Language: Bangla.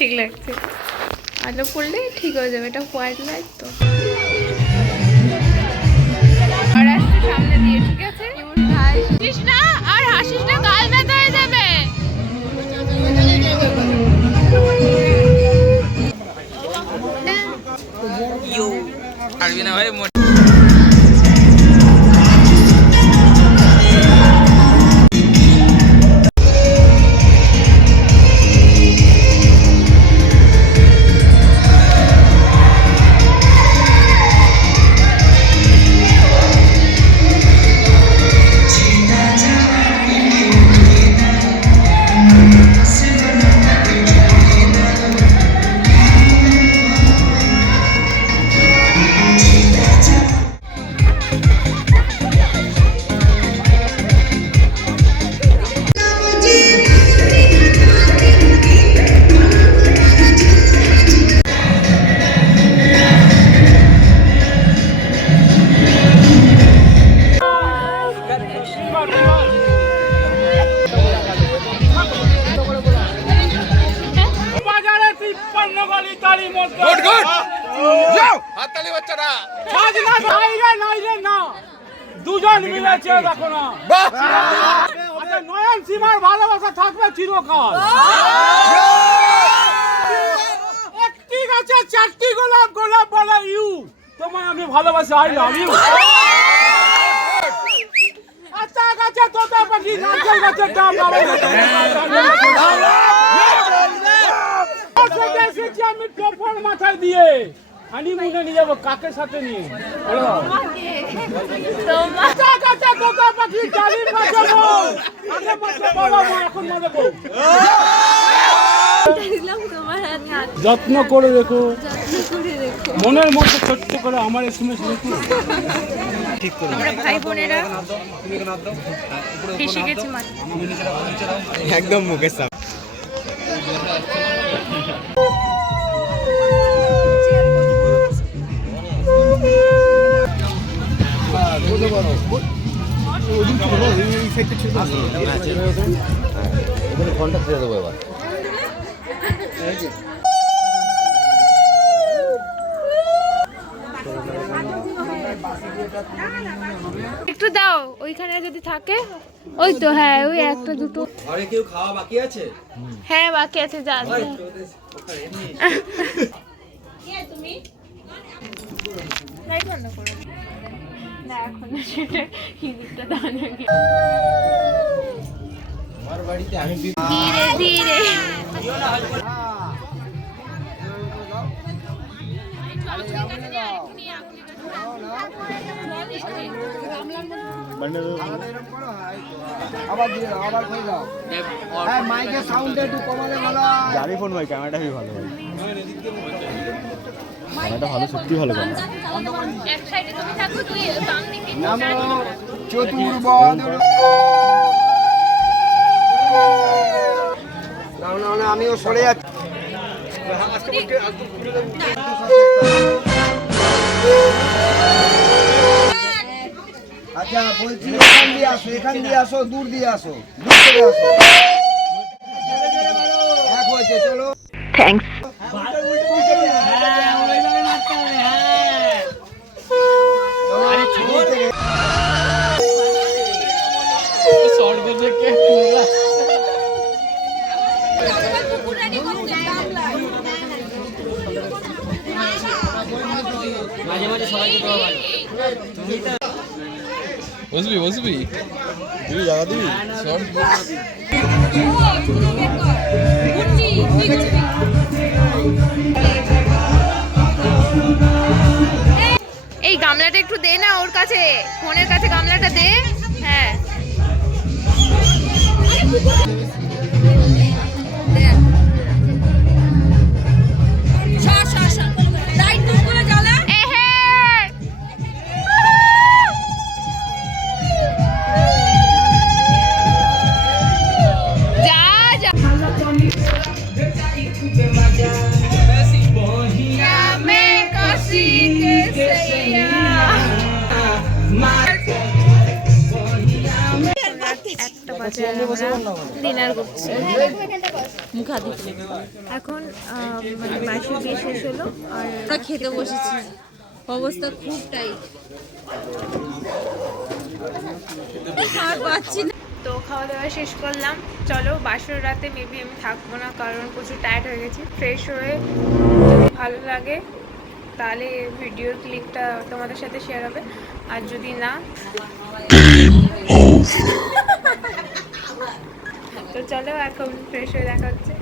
ঠিক লাগছে। আলো পড়লে ঠিক হয়ে যাবে, এটা হোয়াইট লাইট তো। আর আসছে সামনে দিয়ে, ঠিক আছে? হাসিস না, আর হাসিস না, গাল ব্যথা হয়ে যাবে। পারবি না ভাই। দুজন মিলেছে দেখো না, নয়ন সীমার ভালোবাসা থাকবে চিরকাল। একটি গাছে চারটি গোলাপ, গোলাপ বলে ইউ, তোমায় আমি ভালোবাসি, আই লাভ ইউ। আচ্ছা গাছে তোতা পাখি, নারকেল গাছের ডাব, আমি টোপর মাথায় দিয়ে হানিমুনে নিয়ে যাবো, কাকের সাথে নিয়ে। যত্ন করে দেখো, মনের মধ্যে ছোট্ট করে আমার এসএমএস লিখো। ঠিক করে আমরা ভাই বোনেরা ফেসে গেছি একদম মুখের সামনে। একটু দাও, ওইখানে যদি থাকে। ওই তো, হ্যাঁ, ওই একটা দুটো। ঘরে কেউ খাওয়া বাকি আছে? হ্যাঁ বাকি আছে, যা তুমি লাইট বন্ধ করো না, এখন সেটা হিঁদুরটা দাঁড়ানো। আমার বাড়িতে আমি ধীরে ধীরে জানি ফোন ভাই, ক্যামেরাটা খুবই ভালো ভাই, ক্যামেরাটা ভালো, সত্যি ভালো ক্যামেরা। এক সাইডে তুমি থাকো, তুই বাম দিকে আমিও সরে যাচ্ছি। আচ্ছা বলছি, এখান দিয়ে আসো, এখান দিয়ে আসো, দূর দিয়ে আসো, দূর থেকে আসো। এক হয়েছে, চলো। থ্যাঙ্কস। মাঝে মাঝে সবাইকে দেওয়া ভালো। বসবি বসবি, দিবি জায়গা দিবি। এই গামলাটা একটু দে না ওর কাছে, ফোনের কাছে গামলাটা দে। হ্যাঁ বসে ডিনার করছি। এখন মানে মাসির বিয়ে শেষ হলো আর আমরা খেতে বসেছি। অবস্থা খুব টাইট, আর পাচ্ছি না। তো খাওয়া দাওয়া শেষ করলাম। চলো বাসর রাতে মেবি আমি থাকবো না, কারণ প্রচুর টায়ার্ড হয়ে গেছি। ফ্রেশ হয়ে যদি ভালো লাগে তাহলে ভিডিওর ক্লিপটা তোমাদের সাথে শেয়ার হবে, আর যদি না তো চলো এখন ফ্রেশ হয়ে দেখা হচ্ছে।